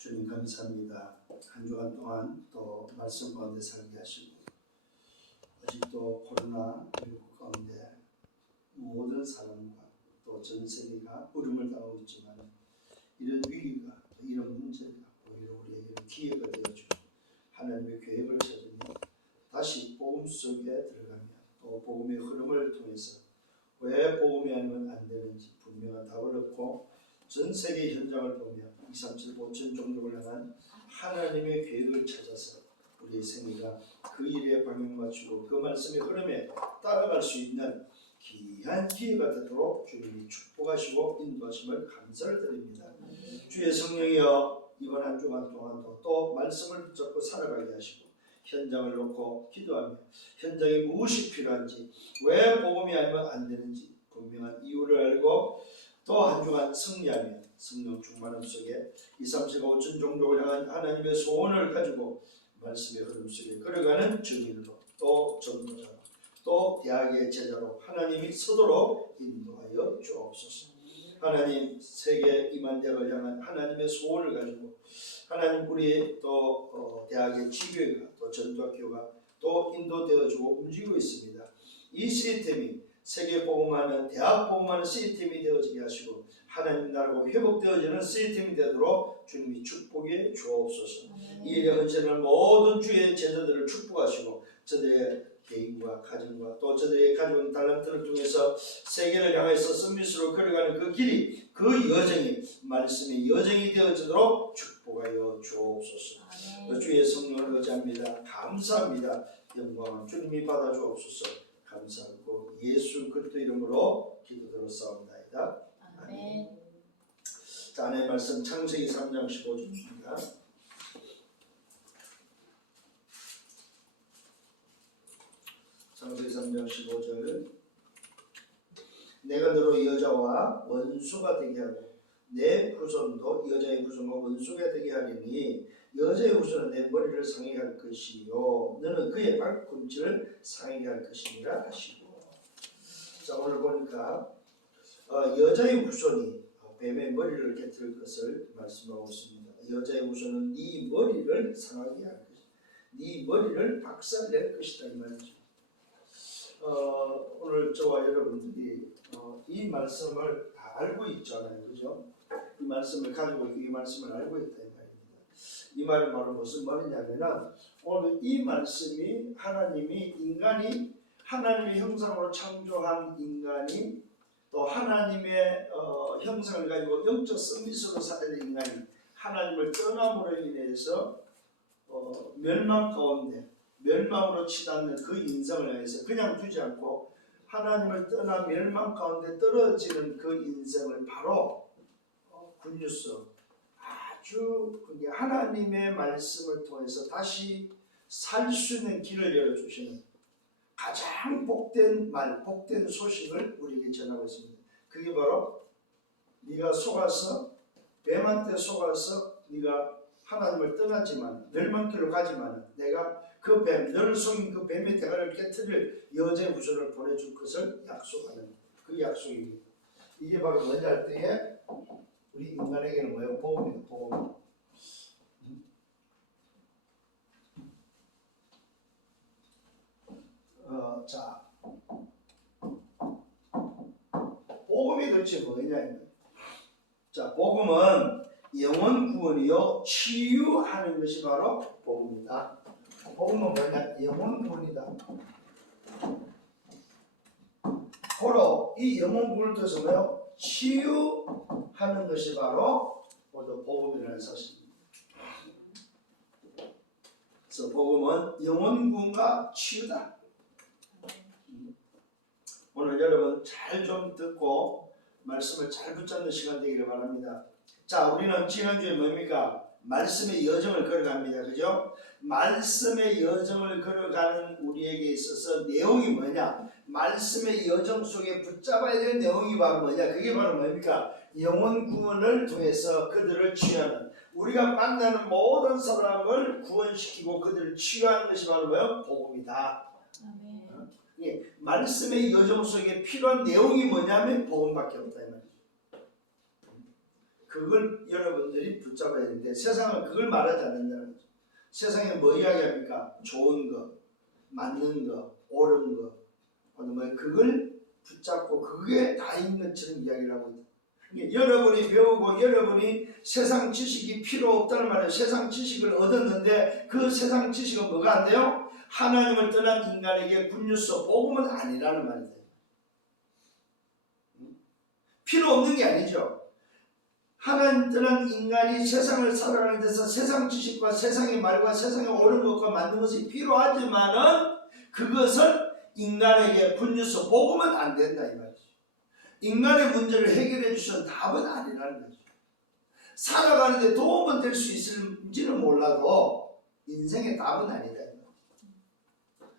주님 감사합니다. 한 주간 동안 또 말씀 가운데 살게 하시고 아직도 코로나19 가운데 모든 사람과 또 전 세계가 어려움을 당하고 있지만 이런 위기가 또 이런 문제가 오히려 우리에게 기회가 되어주고 하나님의 계획을 찾으며 다시 복음 속에 들어가며 또 복음의 흐름을 통해서 왜 복음이 아니면 안 되는지 분명한 답을 얻고 전 세계 현장을 보며 237 5천 종족을 향한 하나님의 계획을 찾아서 우리의 생애가 그 일에 방향 맞추고 그 말씀의 흐름에 따라갈 수 있는 귀한 기회가 되도록 주님이 축복하시고 인도하심을 감사를 드립니다. 주의 성령이여 이번 한 주간 동안도 또 말씀을 붙잡고 살아가게 하시고 현장을 놓고 기도하며 현장에 무엇이 필요한지 왜 복음이 아니면 안 되는지 분명한 이유를 알고 또 한 주간 승리하며 성령 충만함 속에 237 5천 종족을 향한 하나님의 소원을 가지고 말씀의 흐름 속에 걸어가는 증인으로 또 전도자로 또 대학의 제자로 하나님이 서도록 인도하여 주옵소서. 하나님 세계 이만대를 향한 하나님의 소원을 가지고 하나님 우리 또 대학의 지교회가 또 전도학교가 또 인도되어주고 움직이고 있습니다. 이 시스템이 세계 복음하는 대학 복음하는 시스템이 되어지게 하시고 하나님 나라가 회복되어지는 시스템이 되도록 주님이 축복해 주옵소서. 이 일에 헌신하는 모든 주의 제자들을 축복하시고 저들의 개인과 가정과 또 저들의 가져온 달란트를 통해서 세계를 향해서 서밋으로 걸어가는 그 길이 그 여정이 말씀의 여정이 되어지도록 축복하여 주옵소서. 주의 성령을 의지합니다. 감사합니다. 영광은 주님이 받아 주옵소서. 감사하고 예수 그리스도 이름으로 기도드렸사옵나이다. 아멘. 자, 안의 말씀 창세기 3장 15절입니다. 창세기 3장 15절 내가 너로 여자와 원수가 되게 하고 내 후손도 여자의 후손과 원수가 되게 하리니 여자의 후손은 내 머리를 상하게 할 것이요 너는 그의 발꿈치를 상하게 할 것이니라 하시고. 자, 오늘 보니까 여자의 후손이 뱀의 머리를 깨뜨릴 것을 말씀하고 있습니다. 여자의 후손은 네 머리를 상하게 할 것이다. 네 머리를 박살낼 것이다 이 말이죠. 오늘 저와 여러분들이 이 말씀을 다 알고 있잖아요, 그죠? 이 말씀을 가지고 이 말씀을 알고 있다 이 말입니다. 이 말은 바로 무슨 말이냐면은 오늘 이 말씀이 인간이 하나님의 형상으로 창조한 인간이 또 하나님의 형상을 가지고 영적 서밋으로 살아야 될 인간이 하나님을 떠남으로 인해서 멸망 가운데 멸망으로 치닫는 그 인생을 향해서 그냥 두지 않고 하나님을 떠나 멸망 가운데 떨어지는 그 인생을 바로 굿뉴스 아주 하나님의 말씀을 통해서 다시 살 수 있는 길을 열어주시는 가장 복된 말, 복된 소식을 우리에게 전하고 있습니다. 그게 바로 네가 속아서 뱀한테 속아서 네가 하나님을 떠났지만 멸망길로 가지만 내가 그 뱀, 너를 속인 그 뱀의 대가를 깨트릴 여자의 후손을 보내줄 것을 약속하는 그 약속입니다. 이게 바로 뭐냐 할 때에 우리 인간에게는 뭐예요? 복음이에요. 복음. 자, 복음이 도대체 뭐냐? 자, 복음은 영혼 구원이요 치유하는 것이 바로 복음이다. 복음은 뭐냐? 영혼 구원이다. 바로 이 영혼 구원을 통해서 뭐요? 치유하는 것이 바로 모두 복음이라는 사실입니다. 그래서 복음은 영혼 구원과 치유다. 오늘 여러분 잘 좀 듣고 말씀을 잘 붙잡는 시간 되기를 바랍니다. 자, 우리는 지난주에 뭡니까? 말씀의 여정을 걸어갑니다. 그죠? 말씀의 여정을 걸어가는 우리에게 있어서 내용이 뭐냐? 말씀의 여정 속에 붙잡아야 될 내용이 바로 뭐냐? 그게 바로 뭡니까? 영혼 구원을 통해서 그들을 치유하는, 우리가 만나는 모든 사람을 구원시키고 그들을 치유하는 것이 바로 뭐예요? 복음이다. 아멘. 예, 말씀의 여정 속에 필요한 내용이 뭐냐면 복음밖에 없다 이 말이죠. 그걸 여러분들이 붙잡아야 되는데 세상은 그걸 말하지 않는다는 거죠. 세상에 뭐 이야기합니까? 좋은 거, 맞는 거, 옳은 거, 그걸 붙잡고 그게 다인 것처럼 이야기를 하고 있다. 여러분이 배우고 여러분이 세상 지식이 필요 없다는 말이에요. 세상 지식을 얻었는데 그 세상 지식은 뭐가 안 돼요? 하나님을 떠난 인간에게 굿뉴스 복음은 아니라는 말이에요. 필요 없는 게 아니죠. 하나님 떠난 인간이 세상을 살아가는 데서 세상 지식과 세상의 말과 세상의 옳은 것과 맞는 것이 필요하지만은 그것은 인간에게 굿뉴스 복음은 안 된다 이 말이죠. 인간의 문제를 해결해 주시는 답은 아니라는 거죠. 살아가는데 도움은 될 수 있을지는 몰라도 인생의 답은 아니다.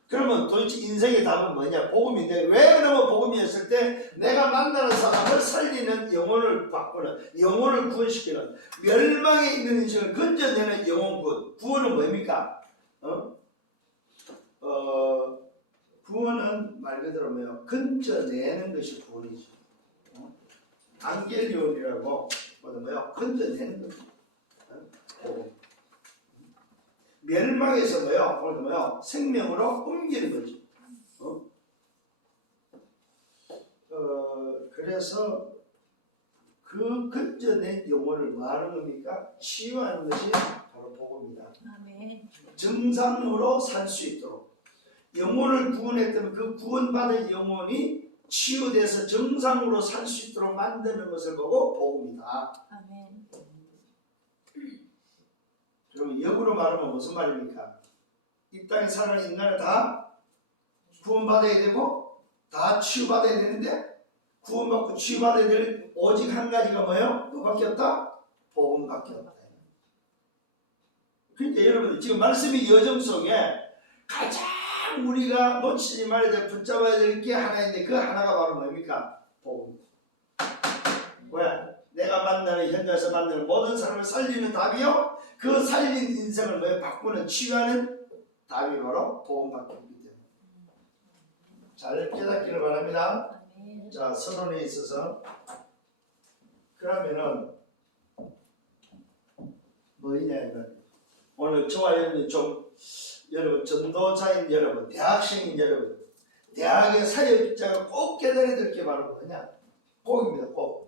그러면 도대체 인생의 답은 뭐냐? 복음인데 왜 그러면 복음이었을 때 내가 만나는 사람을 살리는 영혼을 바꾸는 영혼을 구원시키는 멸망에 있는 인생을 건져내는 영혼 구원. 구원은 뭡니까? 구원은 말 그대로 뭐예요? 건져내는 것이 구원이죠. 안겔리온이라고 뭐예요? 건져내는 거죠. 멸망에서 뭐예요? 생명으로 옮기는 거죠. 그래서 그 건져낸 영혼을 뭐 하는 겁니까? 치유하는 것이 바로 복음이다. 아멘. 정상으로 살 수 있도록 영혼을 구원했다면 그 구원받은 영혼이 치유돼서 정상으로 살 수 있도록 만드는 것을 보고 복음이다. 아멘. 그러면 역으로 말하면 무슨 말입니까? 이 땅에 사는 인간을 다 구원받아야 되고 다 치유받아야 되는데 구원받고 치유받아야 될 오직 한 가지가 뭐예요? 뭐밖에 없다? 복음밖에 없다. 그러니까 여러분 지금 말씀의 여정 속에 가장 우리가 놓치지 말아야 될 붙잡아야 될 게 하나인데 그 하나가 바로 뭡니까? 복음. 왜? 내가 만나는 현장에서 만나는 모든 사람을 살리는 답이요. 그 살린 인생을 왜 바꾸는 치유하는 답이 바로 복음밖에 없기 때문에 잘 깨닫기를 바랍니다. 아멘. 자, 서론에 있어서 그러면은 뭐이냐면 오늘 저와 여러분이 좀 여러분 전도자인 여러분, 대학생인 여러분, 대학의 사역자가 꼭 깨달아야 될 게 바로 뭐냐? 꼭입니다. 꼭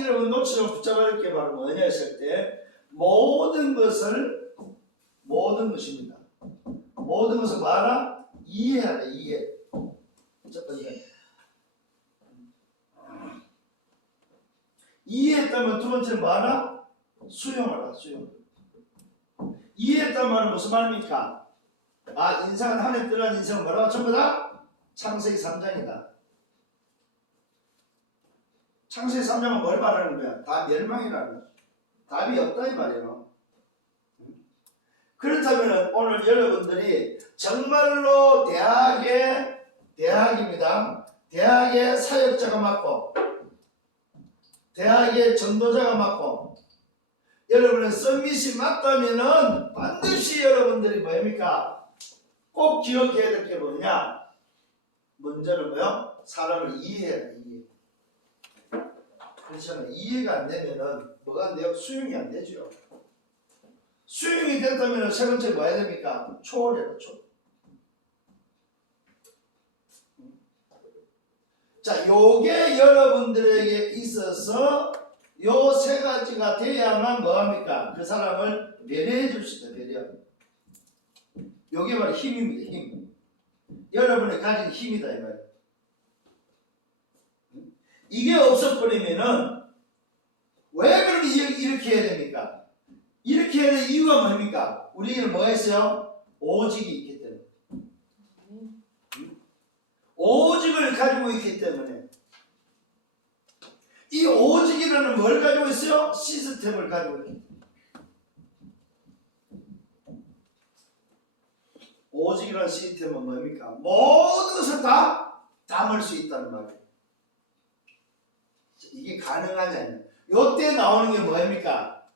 여러분 놓치지 붙잡아야 될 게 바로 뭐냐 했을 때 모든 것입니다. 모든 것을 뭐하라? 이해하라. 이해. 첫 번째 이해했다면 두 번째는 뭐하라? 수용하라. 수용. 이해했단 말은 무슨 말입니까? 인생은 하나님 떠난 인생은 뭐라고? 전부 다 창세기 3장이다. 창세기 3장은 뭘 말하는 거야? 다 멸망이라는 거야. 답이 없다 이 말이에요. 그렇다면 오늘 여러분들이 정말로 대학입니다. 대학의 사역자가 맞고 대학의 전도자가 맞고 여러분의 썸밋이 맞다면은 반드시 여러분들이 뭡니까? 꼭 기억해야 될 게 뭐냐? 먼저는 뭐요? 사람을 이해해라. 이해. 그렇잖아요. 이해가 안 되면은 뭐가 안 돼요? 수용이 안 되죠. 수용이 됐다면 세 번째 뭐 해야 됩니까? 초월해라. 초월. 자, 요게 여러분들에게 있어서 요 세 가지가 돼야만 뭐합니까? 그 사람을 배려해 줄 수 있다. 배려. 요게 바로 힘입니다. 힘. 여러분이 가진 힘이다 이 말이에요. 이게 없어버리면은 왜 그럼 이렇게 해야 됩니까? 이렇게 해야 될 이유가 뭡니까? 우리는 뭐 했어요? 오직이 있기 때문에. 오직을 가지고 있기 때문에. 이 오직이라는 뭘 가지고 있어요? 시스템을 가지고 있기 때문에. 오직이라는 시스템은 뭡니까? 모든 것을 다 담을 수 있다는 말이에요. 이게 가능하지 않냐? 요때 나오는 게 뭡니까?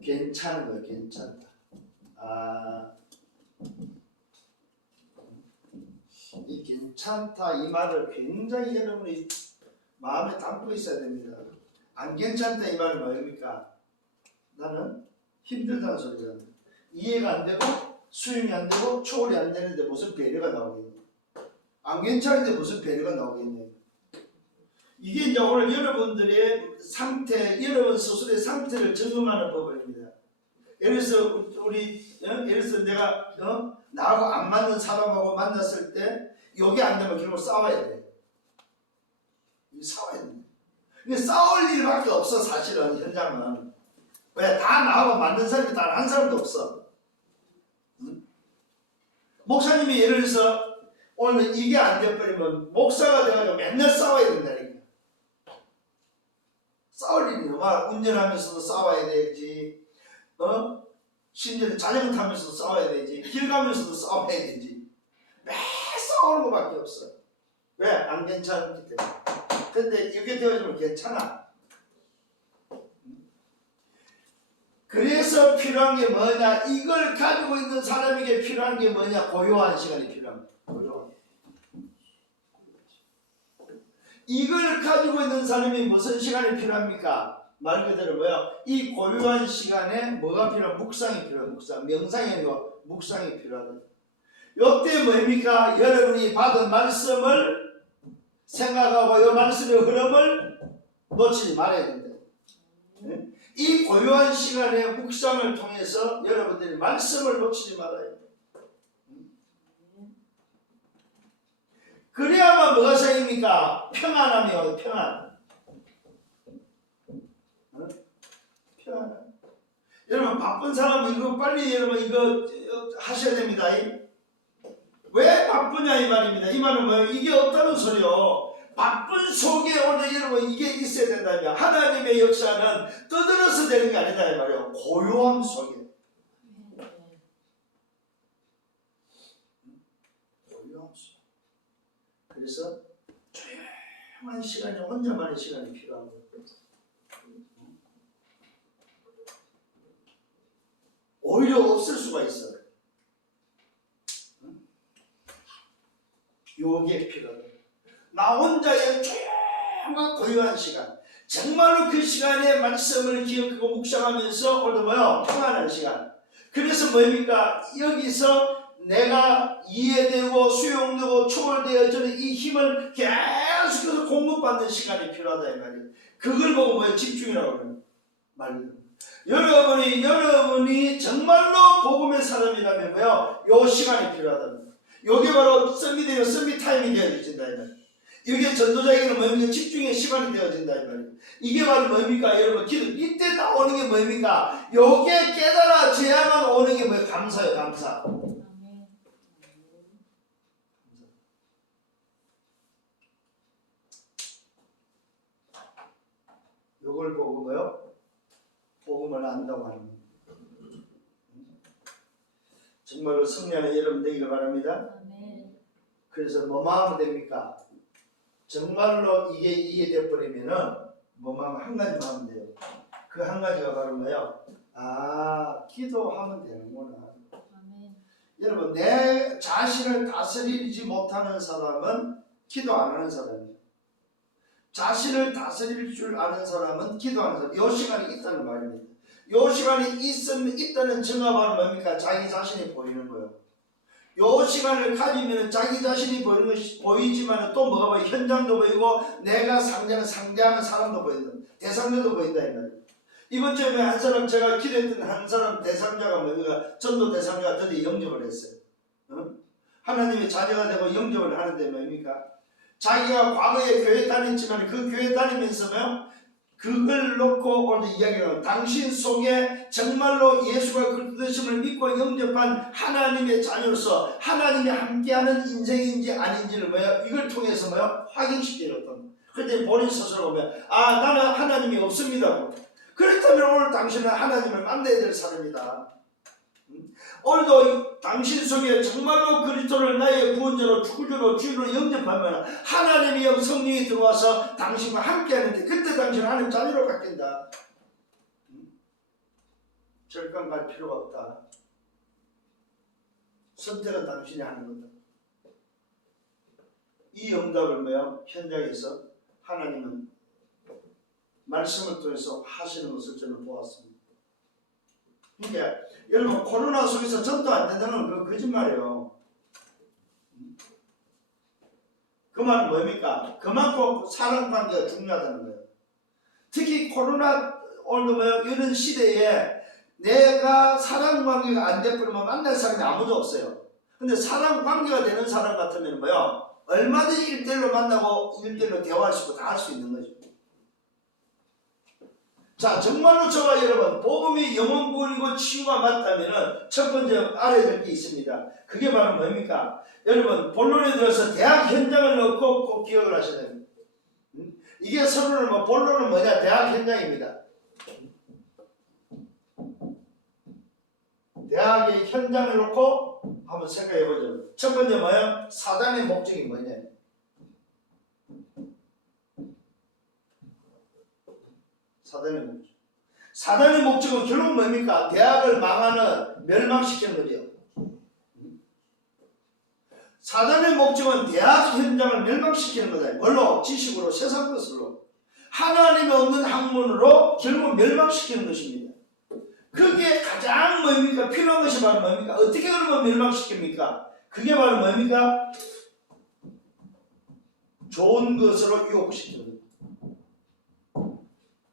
괜찮은 거예요. 괜찮다. 이 괜찮다 이 말을 굉장히 여러분이 마음에 담고 있어야 됩니다. 안 괜찮다 이 말은 뭡니까? 나는 힘들다는 소리가 이해가 안 되고 수용이 안 되고 초월이 안 되는데 무슨 배려가 나오겠냐? 안 괜찮은데 무슨 배려가 나오겠냐? 이게 이제 오늘 여러분들의 상태, 여러분 스스로의 상태를 점검하는 법입니다. 예를 들어서 예를 들어서 내가 나하고 안 맞는 사람하고 만났을 때 요게 안 되면 결국 싸워야 돼. 싸워야 돼. 근데 싸울 일밖에 없어 사실은 현장은. 왜? 다 나하고 맞는 사람이 단 한 사람도 없어. 응? 목사님이 예를 들어서 오늘 이게 안 돼버리면 목사가 돼가지고 맨날 싸워야 된다니까. 싸울 일이 너무 운전하면서도 싸워야 되지. 심지어 자전거 타면서도 싸워야 되지. 길 가면서도 싸워야 되지. 매 싸우는 것밖에 없어. 왜? 안 괜찮기 때문에. 근데 이게 되어지면 괜찮아. 그래서 필요한 게 뭐냐? 이걸 가지고 있는 사람에게 필요한 게 뭐냐? 고요한 시간이 필요합니다. 고요한. 이걸 가지고 있는 사람이 무슨 시간이 필요합니까? 말 그대로 뭐야? 이 고요한 시간에 뭐가 필요한? 묵상이 필요해. 묵상. 명상이 아니고 묵상이 필요하다. 이때 뭡니까? 여러분이 받은 말씀을 생각하고 이 말씀의 흐름을 놓치지 말아야 된다. 이 고요한 시간의 묵상을 통해서 여러분들이 말씀을 놓치지 말아야 돼. 그래야만 뭐가 생깁니까? 평안함이 와요. 평안. 평안. 여러분 바쁜 사람은 이거 빨리 여러분 이거 하셔야 됩니다. 왜 바쁘냐 이 말입니다. 이 말은 뭐예요? 이게 없다는 소리요. 바쁜 속에 오늘 여러분 이게 있어야 된다면 하나님의 역사는 떠들어서 되는 게 아니다 이 말이에요. 고요함 속에. 고요함 속에. 그래서 조용한 시간이 혼자만의 시간이 필요한 거예요. 오히려 없을 수가 있어요. 요게 필요해요. 나 혼자의 조용한 고요한 시간. 정말로 그 시간에 말씀을 기억하고 묵상하면서 오늘 뭐요? 평안한 시간. 그래서 뭡니까? 여기서 내가 이해되고 수용되고 초월되어지는 이 힘을 계속해서 공급받는 시간이 필요하다 이 말이에요. 그걸 보고 뭐예요? 집중이라고 그래요. 말이에요. 여러분이 정말로 복음의 사람이라면 뭐요? 요 시간이 필요하다. 요게 바로 서밋 타임이 되어진다 이 말이에요. 이게 전도자에게는 뭡니까? 집중의 시간이 되어진다 이 말이에요. 이게 바로 뭡니까? 여러분 기도 이때 나오는 게 뭡니까? 요게 깨달아져야만 오는 게 뭐예요? 감사예요. 감사. 요걸 보고 뭐요? 복음을 안다고 하는 거예요. 정말로 승리하는 여러분 되기를 바랍니다. 그래서 뭐만 하면 됩니까? 정말로 이게 이해되어 버리면은 뭐만 한 가지만 하면 돼요. 그 한 가지가 바로 뭐예요? 기도하면 되는구나. 여러분 내 자신을 다스리지 못하는 사람은 기도 안 하는 사람이에요. 자신을 다스릴 줄 아는 사람은 기도하는 사람. 이 시간이 있다는 말입니다. 이 시간이 있다는 증거가 바로 뭡니까? 자기 자신이 보이는 거예요. 이 시간을 가지면 자기 자신이 보이는 것이 보이지만 또 뭐가 보여? 현장도 보이고 내가 상대하는 사람도 보인다. 대상자도 보인다 이 말이에요. 이번 주에 한 사람 제가 기도했던 한 사람 대상자가 뭡니까? 전도 대상자가 드디어 영접을 했어요. 하나님의 자녀가 되고 영접을 하는데 뭡니까? 자기가 과거에 교회 다녔지만 그 교회 다니면서요 그걸 놓고 오늘 이야기하는 당신 속에 정말로 예수가 그리스도심을 믿고 영접한 하나님의 자녀로서 하나님이 함께하는 인생인지 아닌지를 뭐야 이걸 통해서 뭐야 확인시켜줬던. 그런데 본인 스스로가 뭐야 나는 하나님이 없습니다. 그렇다면 오늘 당신은 하나님을 만나야 될 사람이다. 오늘도 당신 속에 정말로 그리스도를 나의 구원자로 구주로 주인으로 영접하면 하나님의 성령이 들어와서 당신과 함께하는데 그때 당신은 하나님 자녀로 바뀐다. 절강 갈 필요가 없다. 선택은 당신이 하는 거다. 이 응답을 뭐야 현장에서 하나님은 말씀을 통해서 하시는 것을 저는 보았습니다. 그러니까 여러분 코로나 속에서 전도 안 된다는 건 거짓말이에요. 그 말은 뭡니까? 그만큼 사랑관계가 중요하다는 거예요. 특히 코로나 오늘도 이런 시대에 내가 사랑관계가 안 돼버리면 만날 사람이 아무도 없어요. 근데 사랑관계가 되는 사람 같으면 얼마든지 1대1로 만나고 1대1로 대화할 수 있고 다 할 수 있는 거죠. 자, 정말로 저와 여러분 복음이 영혼구원이고 치유가 맞다면 첫 번째 알아야 될 게 있습니다. 그게 바로 뭡니까? 여러분 본론에 들어서 대학 현장을 넣고 꼭 기억을 하셔야 됩니다. 이게 서론은 본론은 뭐냐? 대학 현장입니다. 대학의 현장을 놓고 한번 생각해 보죠. 첫 번째 뭐예요? 사단의 목적이 뭐냐? 사단의 목적은 결국 뭡니까? 대학을 망하는, 멸망시키는 거죠. 사단의 목적은 대학 현장을 멸망시키는 거다. 뭘로? 지식으로, 세상 것으로. 하나님이 없는 학문으로 결국 멸망시키는 것입니다. 그게 가장 뭡니까? 필요한 것이 바로 뭡니까? 어떻게 그러면 멸망시킵니까? 그게 바로 뭡니까? 좋은 것으로 유혹시키는 것.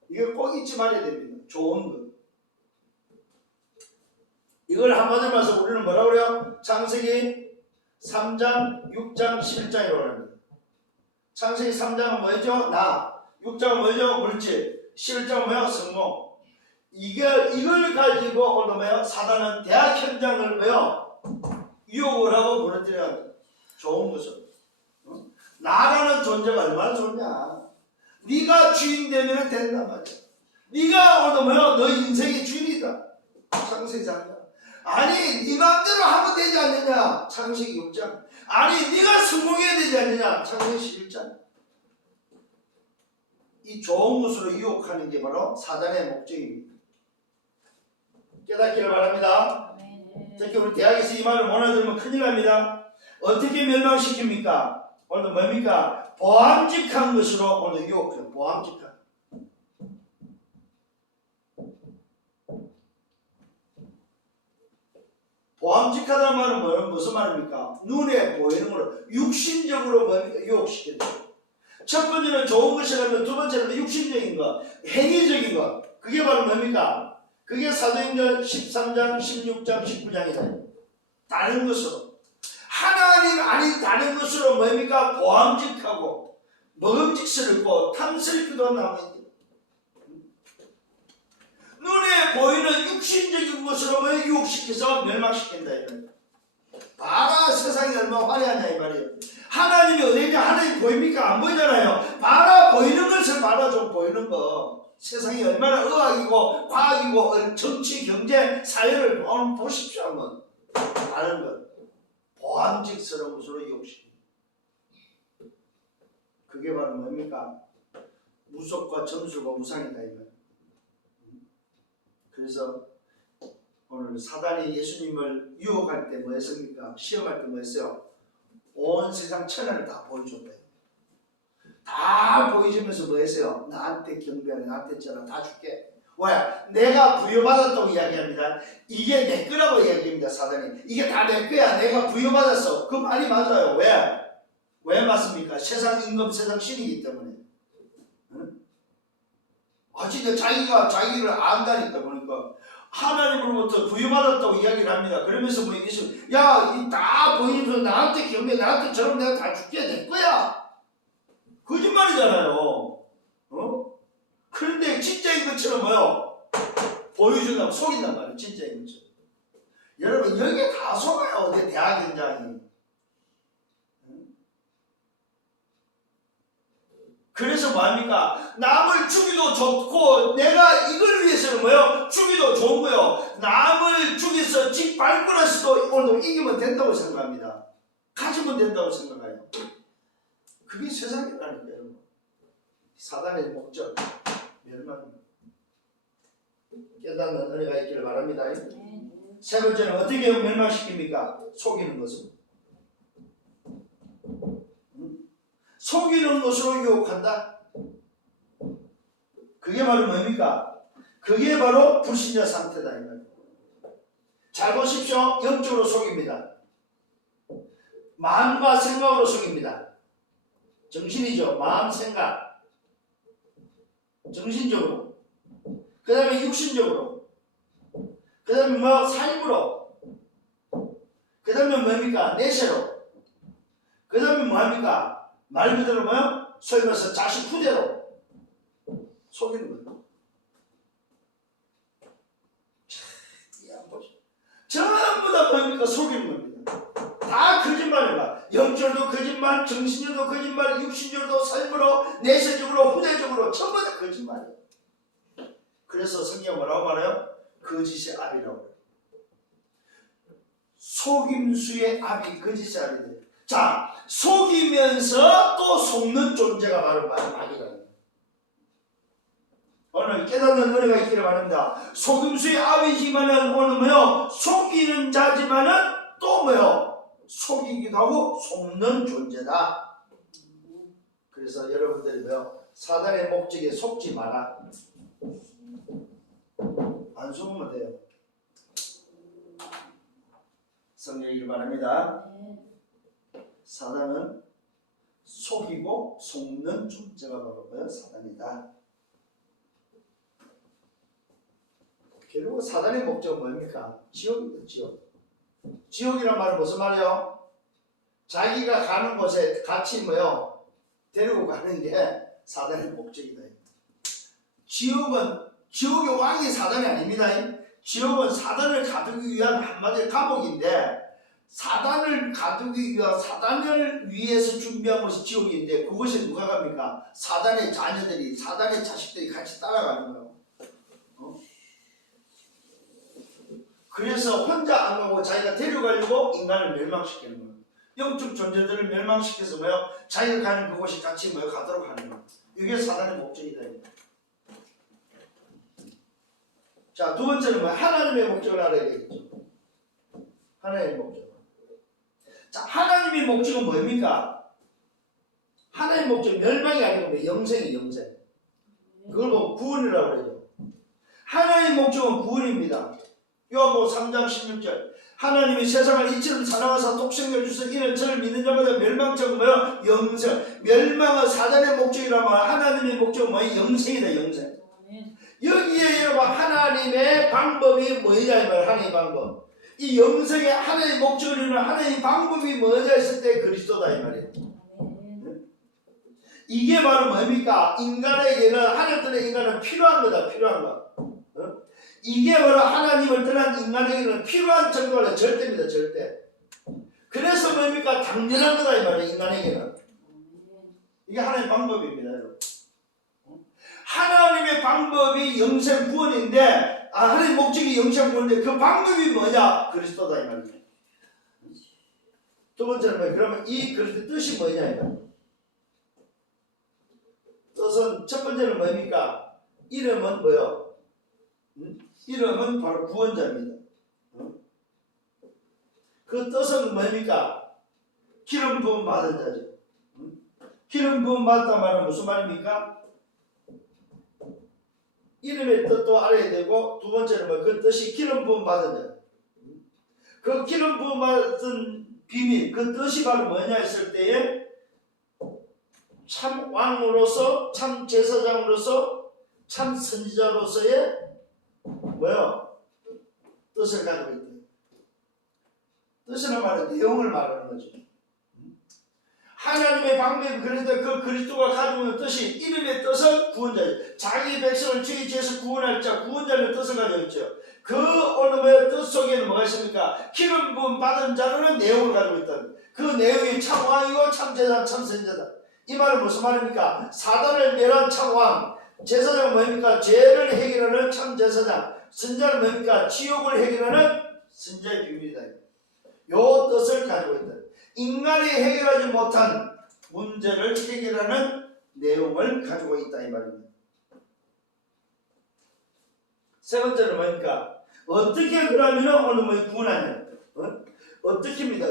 이걸 꼭 잊지 말아야 됩니다. 좋은 것. 이걸 한마디로 말해서 우리는 뭐라고 그래요? 창세기 3장, 6장, 11장이라고 합니다. 창세기 3장은 뭐죠? 나. 6장은 뭐죠? 물질. 11장은 뭐야? 성공. 이걸 가지고 오늘 뭐예요? 사단은 대학 현장을 뭐요? 유혹을 하고 무너뜨려야 합니다. 좋은 것을. 나라는 존재가 얼마나 좋냐? 네가 주인 되면 된단 말이야. 네가 오늘 뭐요? 너 인생의 주인이다. 창세기 4장. 아니 네 마음대로 하면 되지 않느냐? 창세기 6장. 아니 네가 성공해야 되지 않느냐? 창세기 11장. 이 좋은 것으로 유혹하는 게 바로 사단의 목적입니다. 깨닫기를 바랍니다. 특히 우리 대학에서 이 말을 못 알아들으면 큰일 납니다. 어떻게 멸망시킵니까? 오늘도 뭡니까? 보암직한 것으로 오늘 유혹해요. 보암직한. 보암직하다는 말은 무슨 말입니까? 눈에 보이는 걸로 육신적으로 뭡니까? 유혹시키는 거예요. 첫 번째는 좋은 것이라면 두 번째는 육신적인 것, 행위적인 것. 그게 바로 뭡니까? 그게 사도행전 13장, 16장, 19장이다. 다른 것으로. 하나님 아닌 다른 것으로 뭡니까? 보암직하고 먹음직스럽고 탐스럽기도 나옵니다. 눈에 보이는 육신적인 것으로 유혹시켜서 멸망시킨다. 봐라 세상이 얼마나 화려하냐 이 말이에요. 하나님이 어디냐? 하나님 보입니까? 안 보이잖아요. 봐라 보이는 것을 봐라. 좀 보이는 거. 세상이 얼마나 의학이고 과학이고 정치 경제 사회를 보십시오. 한번 다른 것 보암직스러운 것으로 유혹시킵니다. 그게 바로 뭡니까? 무속과 점술과 무상이다 이 말. 그래서 오늘 사단이 예수님을 유혹할 때 뭐 했습니까? 시험할 때 뭐 했어요? 온 세상 천하를 다 보여줬대요. 다 보여주면서 뭐 했어요? 나한테 경배하라, 나한테 전하, 다 줄게. 왜? 내가 부여받았다고 이야기합니다. 이게 내 거라고 이야기합니다. 사단이. 이게 다 내 거야. 내가 부여받았어. 그 말이 맞아요. 왜? 왜 맞습니까? 세상 임금, 세상 신이기 때문에. 응? 진짜 자기가 자기를 안다니까 보니까 하나님으로부터 부여받았다고 이야기를 합니다. 그러면서 뭐 예수, 야, 이 다 보이면서 나한테 경배, 나한테 저럼 내가 다 줄게. 내 거야. 거짓말이잖아요. 그런데 진짜인 것처럼 뭐요? 보여준다고 속인단 말이에요. 진짜인 것처럼. 여러분 여기에 다 속아요. 어디 대학 현장이. 그래서 뭐합니까? 남을 주기도 좋고 내가 이걸 위해서는 뭐요? 주기도 좋은 거요. 남을 죽여서 집 밟고 나서도 오늘도 이기면 된다고 생각합니다. 가지면 된다고 생각해요. 그게 세상이라니까요. 사단의 목적, 멸망입니다. 깨닫는 은혜가 있기를 바랍니다. 세 번째는 어떻게 멸망시킵니까? 속이는 것으로. 속이는 것으로 유혹한다. 그게 바로 뭡니까? 그게 바로 불신자 상태다 이 말이에요. 잘 보십시오. 영적으로 속입니다. 마음과 생각으로 속입니다. 정신이죠. 마음, 생각. 정신적으로. 그 다음에 육신적으로. 그 다음에 뭐 삶으로. 그 다음에 뭡니까? 내세로. 그 다음에 뭐합니까? 말 그대로 뭐요? 소위 말해서 자식 후대로 속이는 거예요. 전부 다 뭡니까? 속이는 겁니다. 다 거짓말이다. 영적으로도 거짓말, 정신적으로도 거짓말, 육신적으로도 삶으로, 내세적으로, 후대적으로 전부 다 거짓말이에요. 그래서 성경 뭐라고 말해요? 거짓의 압이라고 해요. 속임수의 압이 거짓의 압이 돼요. 자, 속이면서 또 속는 존재가 바로 마귀라는 거예요. 오늘 깨닫는 은혜가 있기를 바랍니다. 속임수의 압이지만은 오늘 뭐요? 속이는 자지만은 또 뭐요? 속이기도 하고 속는 존재다. 그래서 여러분들이 뭐요? 사단의 목적에 속지 마라. 안 속으면 돼요. 성령이길 바랍니다. 사단은 속이고 속는 존재가 바로 뭐요? 사단이다. 결국 사단의 목적은 뭡니까? 지옥입니다. 지옥. 지옥이란 말은 무슨 말이에요? 자기가 가는 곳에 같이 뭐요? 데리고 가는 게 사단의 목적이다. 지옥의 왕이 사단이 아닙니다. 지옥은 사단을 가두기 위한 한마디의 감옥인데, 사단을 가두기 위한, 사단을 위해서 준비한 것이 지옥인데, 그것이 누가 갑니까? 사단의 자녀들이, 사단의 자식들이 같이 따라가는 거예요. 그래서 혼자 안 가고 자기가 데려가려고 인간을 멸망시키는 거예요. 영적 존재들을 멸망시켜서 뭐요? 자기가 가는 그곳이 같이 뭐요? 가도록 하는 거예요. 이게 사단의 목적이다. 자, 두 번째는 뭐야? 하나님의 목적을 알아야 되겠죠. 하나님의 목적. 자, 하나님의 목적은 뭡니까? 하나님의 목적 멸망이 아니고 영생이 영생. 그걸 보고 구원이라고 그러죠. 하나님의 목적은 구원입니다. 요한복음 3장 16절. 하나님이 세상을 이처럼 사랑하사 독생자를 주셔서 이는 저를 믿는 자마다 멸망자고 뭐야? 영생. 멸망은 사단의 목적이라면 하나님의 목적은 뭐야? 영생이다. 영생. 여기에 여러분 하나님의 방법이 뭐냐 이 말이야. 하나님의 방법. 이 영생의 하나님의 목적을 이루는 하나님의 방법이 뭐냐 했을 때 그리스도다 이 말이에요. 이게 바로 뭡니까? 인간에게는 하늘 떠난 인간은 필요한 거다. 필요한 거. 이게 바로 하나님을 떠난 인간에게는 필요한 정도가 절대입니다. 절대. 그래서 뭡니까? 당연한 거다 이 말이에요. 인간에게는. 이게 하나님의 방법입니다. 여러분. 하나님의 방법이 영생 구원인데, 하나님의 목적이 영생 구원인데 그 방법이 뭐냐? 그리스도다 이 말이에요. 두 번째는 뭐예요? 그러면 이 그리스도의 뜻이 뭐냐 이 말이에요. 뜻은 첫 번째는 뭡니까? 이름은 뭐요? 이름은 바로 구원자입니다. 그 뜻은 뭡니까? 기름 부음 받은 자죠. 기름 부음 받았단 말은 무슨 말입니까? 이름의 뜻도 알아야 되고, 두 번째는 뭐 그 뜻이 기름 부음 받은 자. 그 기름 부음 받은 비밀, 그 뜻이 바로 뭐냐 했을 때에 참 왕으로서, 참 제사장으로서, 참 선지자로서의 뭐요? 뜻을 가지고 있다. 뜻이란 말은 내용을 말하는 거죠. 하나님의 방법이 그런데 그 그리스도가 가지고 있는 뜻이 이름의 뜻은 구원자예요. 자기 백성을 죄의 죄에서 구원할 자, 구원자의 뜻을 가지고 있죠. 그 오늘의 뜻 속에는 뭐가 있습니까? 기름 부음 받은 자로는 내용을 가지고 있다. 그 내용이 참 왕이고 참 제사장, 참 선지자다. 이 말은 무슨 말입니까? 사단을 멸한 참 왕, 제사장은 뭡니까? 죄를 해결하는 참 제사장, 선지자는 뭡니까? 지옥을 해결하는 선지자의 비밀이다. 요 뜻을 가지고 있다. 인간이 해결하지 못한 문제를 해결하는 내용을 가지고 있다 이 말입니다. 세 번째는 뭡니까? 어떻게 그러면 오늘 뭐 구원하냐? 어떻게입니다.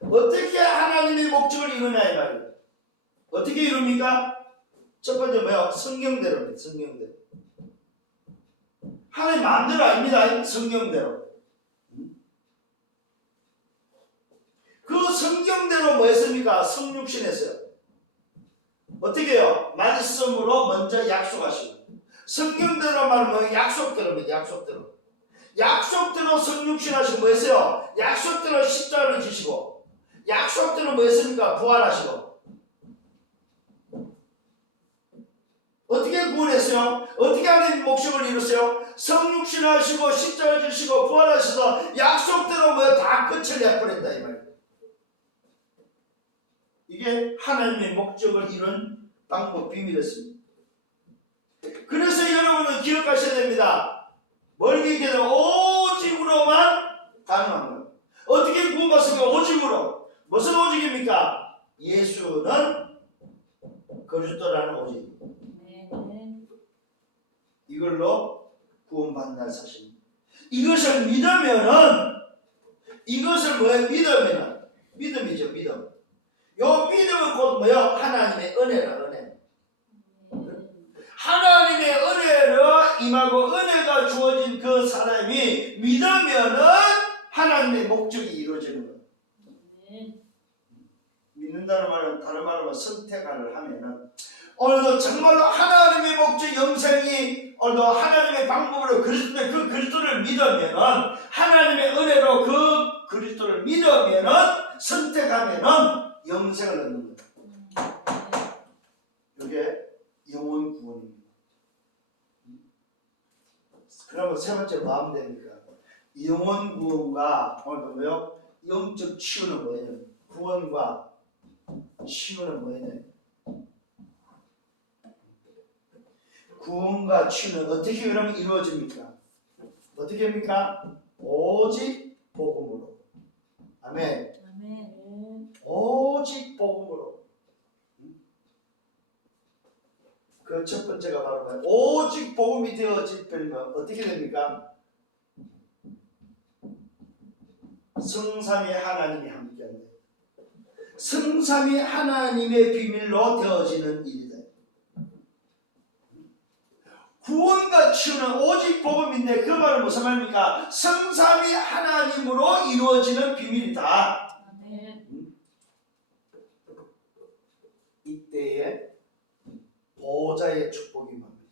어떻게 하나님의 목적을 이루냐 이 말이에요. 어떻게 이룹니까? 첫 번째 뭐야? 성경대로입니다. 성경대로. 하나님 마음대로 아닙니다. 성경대로. 그 성경대로 뭐 했습니까? 성육신했어요. 어떻게 해요? 말씀으로 먼저 약속하시고, 성경대로 말하면 약속대로입니다. 약속대로. 약속대로 성육신하시고 뭐 했어요? 약속대로 십자가를 지시고, 약속대로 뭐 했습니까? 부활하시고. 어떻게 구원했어요? 어떻게 하나님 목적을 이뤘어요? 성육신하시고 십자가를 지시고 부활하셔서 약속대로 뭐 다 끝을 내버린다 이 말이에요. 이게 하나님의 목적을 이룬 방법 비밀이었습니다. 그래서 여러분은 기억하셔야 됩니다. 뭘 기억해야 돼요? 오직으로만 가능한 거예요. 어떻게 구원받습니까? 오직으로. 무슨 오직입니까? 예수는 그리스도라는 오직. 이걸로 구원받는다는 사실입니다. 이것을 믿으면은, 이것을 뭐예요? 믿으면은, 믿음이죠, 믿음. 요 믿음은 곧 뭐요? 하나님의 은혜라, 은혜. 하나님의 은혜로 임하고 은혜가 주어진 그 사람이 믿으면은 하나님의 목적이 이루어지는 거예요. 믿는다는 말은 다른 말로 선택을 하면은 오늘도 정말로 하나님의 목적 영생이 오늘도 하나님의 방법으로 그리스도의 그 그리스도를 믿으면은 하나님의 은혜로 그 그리스도를 믿으면은 선택하면은 영생을 얻는 거예요. 이게 영혼 구원입니다. 그러면 세 번째 마음 됩니까? 영혼 구원과 오늘도 뭐요? 영적 치유는 뭐예요? 구원과 치유는 뭐예요? 구원과 치유는 어떻게 그러면 이루어집니까? 어떻게 합니까? 오직 복음으로. 아멘. 아멘. 오직 복음으로. 그 첫 번째가 바로 뭐예요? 오직 복음이 되어질 때면 어떻게 됩니까? 성삼위 하나님이 함께한다. 성삼위 하나님의 비밀로 되어지는 일이다. 구원과 치유는 오직 복음인데 그 말은 무슨 말입니까? 성삼위 하나님으로 이루어지는 비밀이다. 아멘. 이때에 보호자의 축복이 임합니다.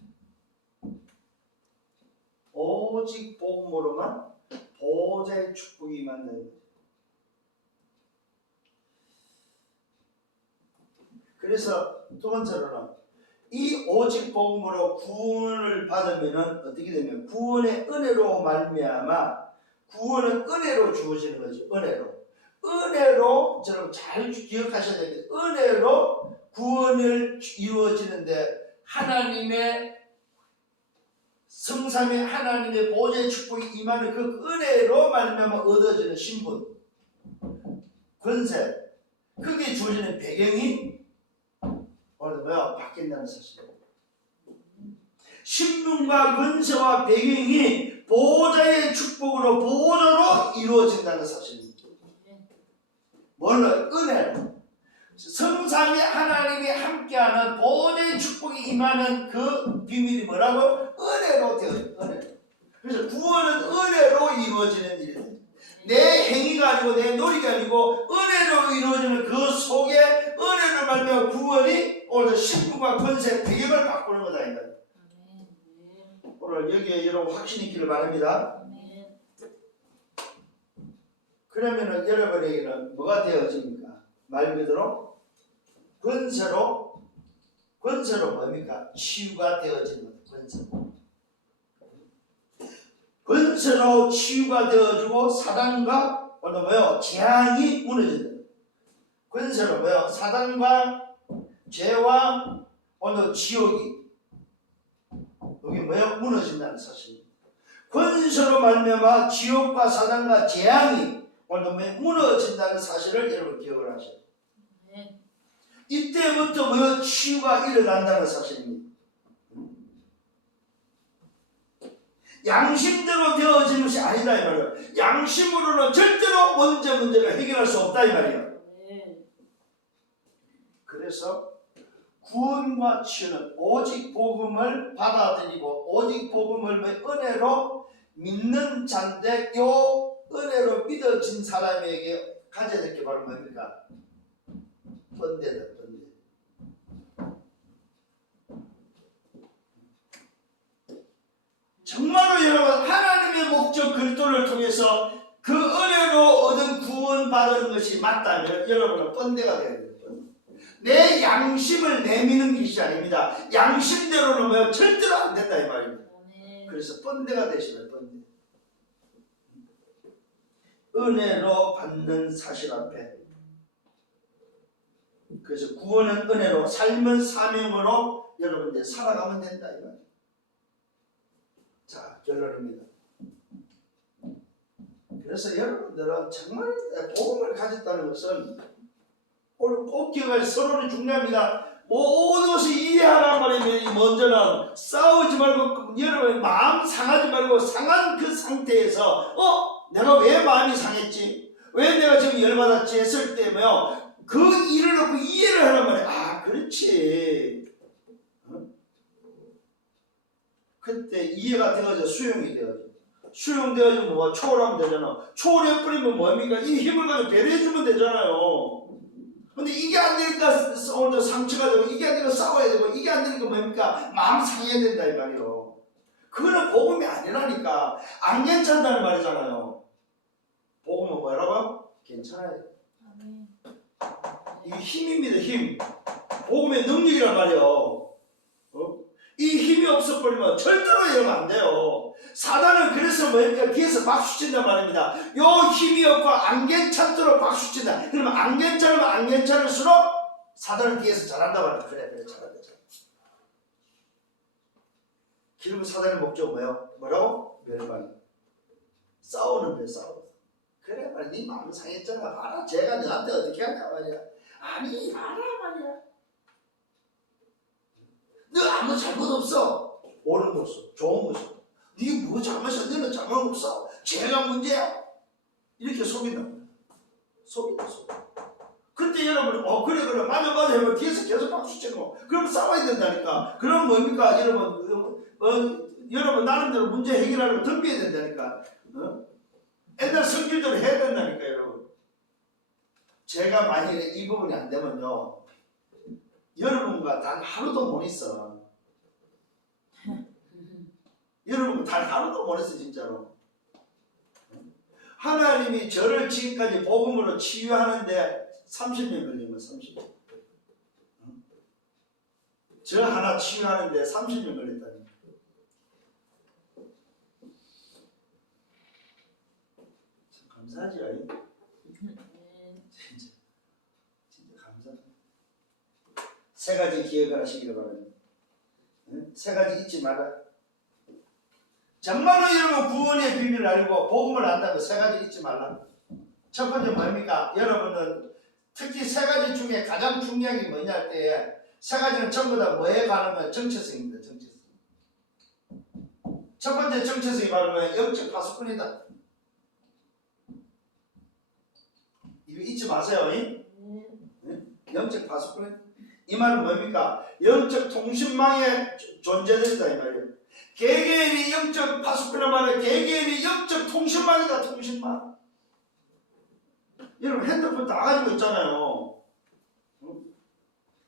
오직 복음으로만 보호자의 축복이 임한다. 그래서 두 번째로는 이 오직 복음으로 구원을 받으면 어떻게 되면 구원의 은혜로 말미암아 구원은 은혜로 주어지는 거죠. 은혜로 여러분 잘 기억하셔야 됩니다. 은혜로 구원을 이루어지는데 하나님의 성삼위 하나님의 보좌의 축복이 임하는 그 은혜로 말미암아 얻어지는 신분, 권세, 그게 주어지는 배경이 오늘 뭐야? 바뀐다는 사실이에요. 신분과 권세와 배경이 보호자의 축복으로 보호자로 이루어진다는 사실입니다. 뭘로? 은혜로. 성삼위 하나님이 함께하는 보호자의 축복이 임하는 그 비밀이 뭐라고? 은혜로 되어요. 은혜로. 그래서 구원은 은혜로 이루어지는 일이다. 내 행위가 아니고 내 노력이 아니고 은혜로 이루어지는 그 속에 은혜로 말미암아 구원이 오늘 신분과 권세 배경을 바꾸는 거다. 오늘 여기에 여러분 확신이 있기를 바랍니다. 그러면은 여러분에게는 뭐가 되어집니까? 말 그대로 권세로 뭡니까? 치유가 되어지는 거예요. 권세로 치유가 되어지고 사단과 오늘 뭐요? 재앙이 무너진다. 권세로 뭐요? 사단과 죄와 오늘 지옥이 여기 뭐요? 무너진다는 사실입니다. 권세로 말미암아 지옥과 사단과 재앙이 오늘 뭐요? 무너진다는 사실을 여러분 기억을 하셔야 돼요. 이때부터 뭐요? 치유가 일어난다는 사실입니다. 양심대로 되어지는 것이 아니다 이 말이에요. 양심으로는 절대로 문제를 해결할 수 없다 이 말이에요. 그래서 구원과 치유는 오직 복음을 받아들이고 오직 복음을 은혜로 믿는 자인데 요 은혜로 믿어진 사람에게 가져야 될 게 바로 뭡니까? 번뇌다, 번뇌. 정말로 여러분 하나님의 목적 그리스도를 통해서 그 은혜로 얻은 구원받은 것이 맞다면 여러분은 번뇌가 되어야 돼요. 내 양심을 내미는 것이 아닙니다. 양심대로는 뭐 절대로 안 된다 이 말입니다. 그래서 번뇌가 되시면 번뇌. 은혜로 받는 사실 앞에. 그래서 구원은 은혜로, 삶은 사명으로 여러분들 살아가면 된다 이 말이에요. 자, 결론입니다. 그래서 여러분들은 정말 복음을 가졌다는 것은 오늘 꼭 기억할 서로는 중요합니다. 모든 것을 이해하란 말이면 먼저는 싸우지 말고 여러분 마음 상하지 말고 상한 그 상태에서 내가 왜 마음이 상했지? 왜 내가 지금 열받았지? 했을 때며 그 일을 놓고 이해를 하란 말이에요. 아 그렇지. 그때 이해가 되어져 수용이 되어져. 수용되어지면 뭐 초월하면 되잖아. 초월해버리면 뭡니까? 이 힘을 가지고 배려해주면 되잖아요. 근데 이게 안 되니까 오늘 상처가 되고 이게 안 되니까 싸워야 되고 이게 안 되니까 뭡니까? 마음 상해야 된다 이 말이에요. 그거는 복음이 아니라니까. 안 괜찮다는 말이잖아요. 복음은 뭐라고? 괜찮아요. 이게 힘입니다. 힘. 복음의 능력이란 말이에요. 이 힘이 없어버리면 절대로 이러면 안 돼요. 사단은 그래서 뭐니까 뒤에서 박수 친단 말입니다. 요 힘이 없고 안 괜찮도록 박수 친다. 그러면 안 괜찮으면 안 괜찮을수록 사단은 뒤에서 잘한다 말이야. 그래 잘한다. 결국 사단의 목적은 뭐예요? 뭐라고? 멸망. 싸우는 데 싸워. 그래 말이야. 네 마음 상했잖아. 봐라. 제가 너한테 어떻게 하냐 말이야. 아니 봐라 말이야. 너 아무 잘못 없어. 옳은 모습, 좋은 모습. 네 뭐 잘못이야? 너는 잘못 없어. 죄가 문제야. 이렇게 속인다. 속인다. 그때 여러분, 그래 맞아 하면 뒤에서 계속 박수 치고 그럼 싸워야 된다니까. 그럼 뭡니까 여러분? 여러분 나름대로 문제 해결하려고 덤벼야 된다니까. 옛날 성질대로 해야 된다니까 여러분. 제가 만약에 이 부분이 안 되면요. 여러분과 단 하루도 못 있어. 여러분 단 하루도 못 있어 진짜로. 하나님이 저를 지금까지 복음으로 치유하는데 30년 걸린 거예요. 30년. 저 하나 치유하는데 30년 걸렸다니. 참 감사하지 않아요? 진짜 감사합니다. 세 가지 기억을 하시기를 바랍니다. 세 가지 잊지 마라. 정말로 여러분 구원의 비밀을 알고 복음을 안다면 세 가지 잊지 말라. 첫 번째 뭡니까? 여러분은 특히 세 가지 중에 가장 중요한 게 뭐냐 할 때에 세 가지는 전부 다 뭐에 관한 정체성입니다. 정체성. 첫 번째 정체성이 바로 뭐야? 영적 파수꾼이다. 이거 잊지 마세요. 영적 파수꾼. 이 말은 뭡니까? 영적 통신망에 존재된다 이 말이에요. 개개인이 영적 파수꾼이란 말은 개개인이 영적 통신망이다. 통신망. 여러분 핸드폰 다 가지고 있잖아요.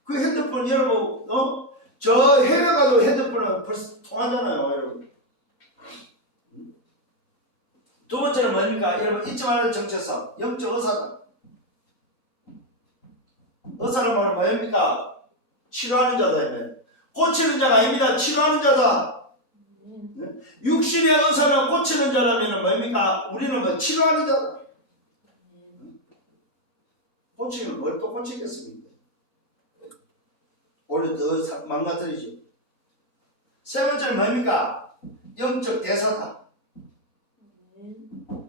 그 핸드폰 여러분 저 해외 가도 핸드폰은 벌써 통하잖아요 여러분. 두 번째는 뭡니까? 여러분 잊지 말아야 할 정체성. 영적 의사다. 의사란 말은 뭡니까? 치료하는 자다. 고치는 자가 아닙니다. 치료하는 자다. 육신의 의사는 고치는 자라면 뭡니까? 우리는 뭐 치료하는 자다. 고치면 뭘 또 고치겠습니까? 오히려 더 망가뜨리죠. 세 번째는 뭡니까? 영적 대사다.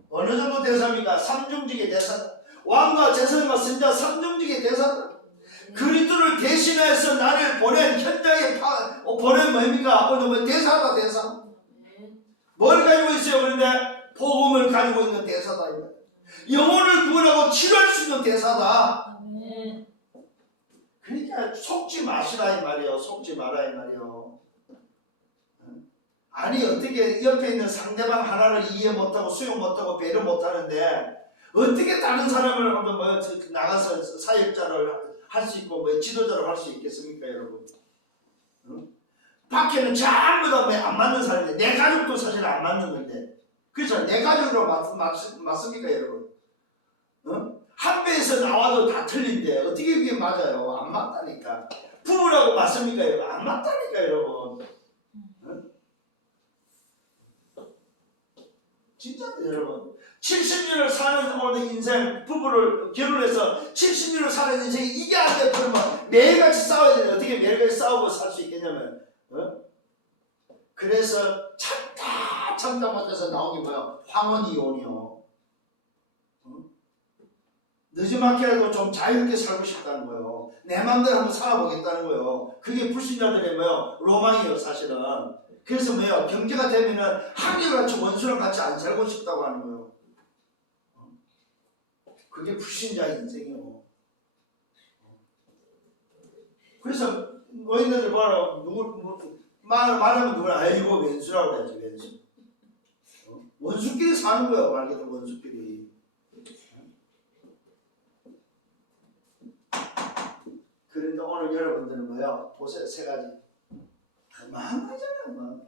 어느 정도 대사입니까? 삼중직의 대사다. 왕과 제사장과 선자 삼중직의 대사다. 그리스도를 대신해서 나를 보낸 현장에 보낸 뭡니까? 오늘 대사다. 대사. 뭘 가지고 있어요? 그런데 복음을 가지고 있는 대사다. 영혼을 구원하고 치료할 수 있는 대사다. 그러니까 속지 마시라 이 말이에요. 속지 마라 이 말이에요. 아니 어떻게 옆에 있는 상대방 하나를 이해 못하고 수용 못하고 배려 못하는데 어떻게 다른 사람을 뭐 나가서 사역자를 할 수 있고 뭐 지도자를 할 수 있겠습니까 여러분? 밖에는 전부 다 안 맞는 사람인데 내 가족도 사실 안 맞는 건데 그래서 내 가족으로 맞습니까 여러분? 한 배에서 나와도 다 틀린데 어떻게 그게 맞아요? 안 맞다니까. 부부라고 맞습니까 여러분? 안 맞다니까 여러분. 진짜 여러분 70년을 사는 오늘 인생 부부를 결혼해서 70년을 사는 인생이 이게 안 돼. 그러면 매일같이 싸워야 되는데 어떻게 매일같이 싸우고 살 수 있겠냐면 그래서 참다 못해서 나온 게 뭐야? 황혼이혼이요. 늦지막히라도 좀 자유롭게 살고 싶다는 거예요. 내 마음대로 한번 살아보겠다는 거예요. 그게 불신자들의 뭐요? 로망이에요 사실은. 그래서 뭐요? 경제가 되면은 한결같이 원수랑 같이 안 살고 싶다고 하는 거예요. 그게 불신자의 인생이에요. 그래서 너희들 봐라 말하면 누구나 아이고 왼수라고 해야지 왼수. 원수끼리 사는 거예요. 말 그대로 원수끼리. 그런데 오늘 여러분들은 뭐요? 보세요 세 가지. 마음하잖아요.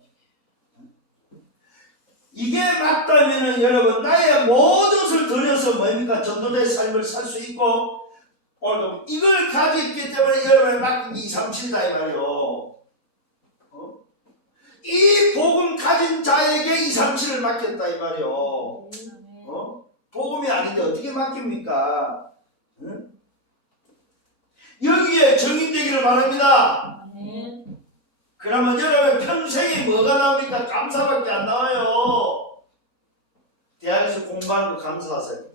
이게 맞다면은 여러분 나의 모든 것을 들여서 뭡니까? 전도자의 삶을 살 수 있고 오늘 이걸 가지고 있기 때문에 여러분의 맡긴 게 2, 3, 7이다 이 말이요. 이 복음 가진 자에게 2, 3, 7을 맡겼다 이 말이요. 복음이 아닌데 어떻게 맡깁니까? 여기에 정인되기를 바랍니다. 그러면 여러분 평생에 뭐가 나옵니까? 감사밖에 안 나와요. 대학에서 공부하는 거 감사하세요.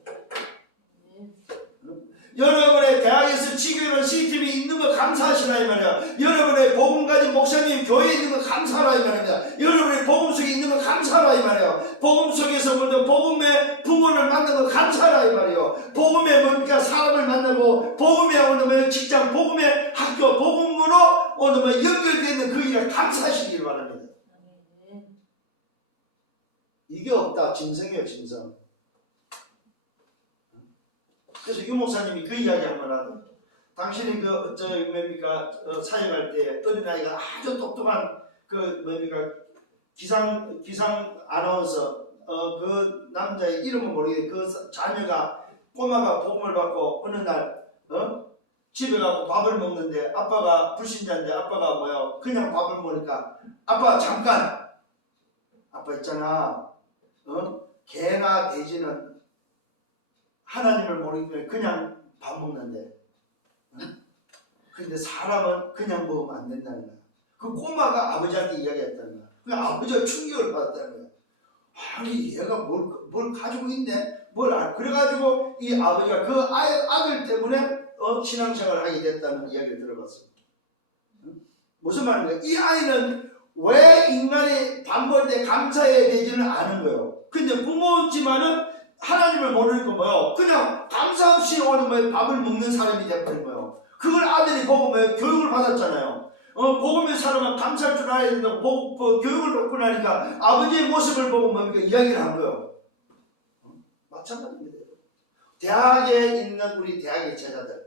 여러분의 대학에서 지교회는 시스템이 있는 거 감사하시라 이 말이야. 여러분의 복음 가진 목사님 교회에 있는 거 감사하라 이 말입니다. 여러분의 복음 속에 있는 거 감사하라 이 말이야. 복음 속에서 먼저 복음의 부모를 만난 거 감사하라 이 말이요. 복음의 뭡니까? 사람을 만나고 복음의 오늘 직장, 복음의 학교, 복음으로 오늘 연결되는 그 일을 감사하시길 바랍니다. 이게 없다. 짐승이에요 짐승. 그래서 유 목사님이 그 이야기 한번 하더라고요. 당신이 뭡니까 사역할 때 어린아이가 아주 똑똑한 뭡니까 기상 아나운서 그 남자의 이름은 모르겠는데 그 자녀가 꼬마가 복음을 받고 어느 날 집에 가고 밥을 먹는데 아빠가 불신자인데 아빠가 뭐야 그냥 밥을 먹으니까 아빠 잠깐 아빠 있잖아 개나 돼지는 하나님을 모르기 때문에 그냥 밥 먹는데 근데 사람은 그냥 먹으면 안 된다는 거야. 그 꼬마가 아버지한테 이야기했다는 거야. 그 아버지가 충격을 받았다는 거야. 아니 얘가 뭘 가지고 있네 그래가지고 이 아버지가 그 아들 때문에 신앙생활을 하게 됐다는 이야기를 들어봤습니다. 무슨 말인가? 이 아이는 왜 인간이 밥 먹을 때 감사해야 되지는 않은 거예요. 근데 부모지만은 하나님을 모르니까 뭐요? 그냥 감사 없이 오는 뭐예요? 밥을 먹는 사람이 되버린 거예요. 그걸 아들이 보고 뭐예요? 교육을 받았잖아요. 복음의 사람은 감사할 줄 알아야 된다고 교육을 받고 나니까 아버지의 모습을 보고 뭡니까? 이야기를 한 거예요. 마찬가지입니다. 대학에 있는 우리 대학의 제자들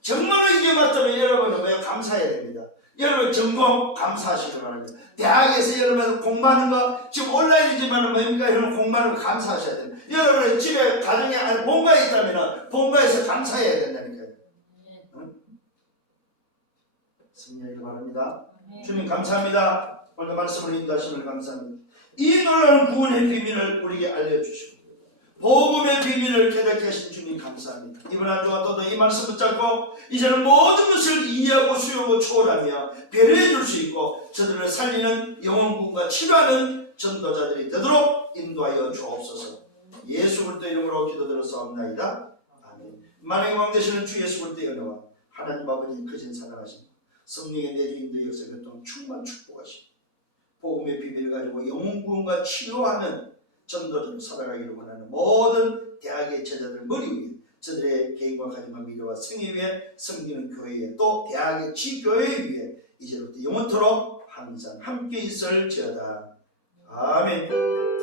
정말로 이게 맞다면 여러분은 왜 감사해야 됩니다. 여러분 전공 감사하시기 바랍니다. 대학에서 여러분 공부하는 거 지금 온라인이지만 뭡니까? 여러분 공부하는 거 감사하셔야 됩니다. 여러분의 집에 가정에 본가에 있다면 본가에서 감사해야 된다니까요. 승리하기 바랍니다. 주님 감사합니다. 오늘 말씀을 인도하심을 감사합니다. 이 놀라운 구원의 비밀을 우리에게 알려주시고 복음의 비밀을 깨닫게 하신 주님 감사합니다. 이번 한 주간 또 이 말씀 붙잡고 이제는 모든 것을 이해하고 수용하고 초월하며 배려해 줄 수 있고 저들을 살리는 영혼군과 치료하는 전도자들이 되도록 인도하여 주옵소서. 예수 그리스도 이름으로 기도드렸사옵나이다. 아멘. 만왕의 왕 되시는 주 예수 그리스도의 은혜와 하나님 아버지의 크신 사랑하심 성령의 내주인도 역사 교통 충만 축복하시고 복음의 비밀을 가지고 영혼구원과 치료하는 전도자로 살아가기를 원하는 모든 대학의 제자들 머리 위에 저들의 개인과 가정과 미래와 생애 위해 섬기는 교회에 또 대학의 지교회 위에 이제부터 영원토록 항상 함께 있을지어다. 아멘.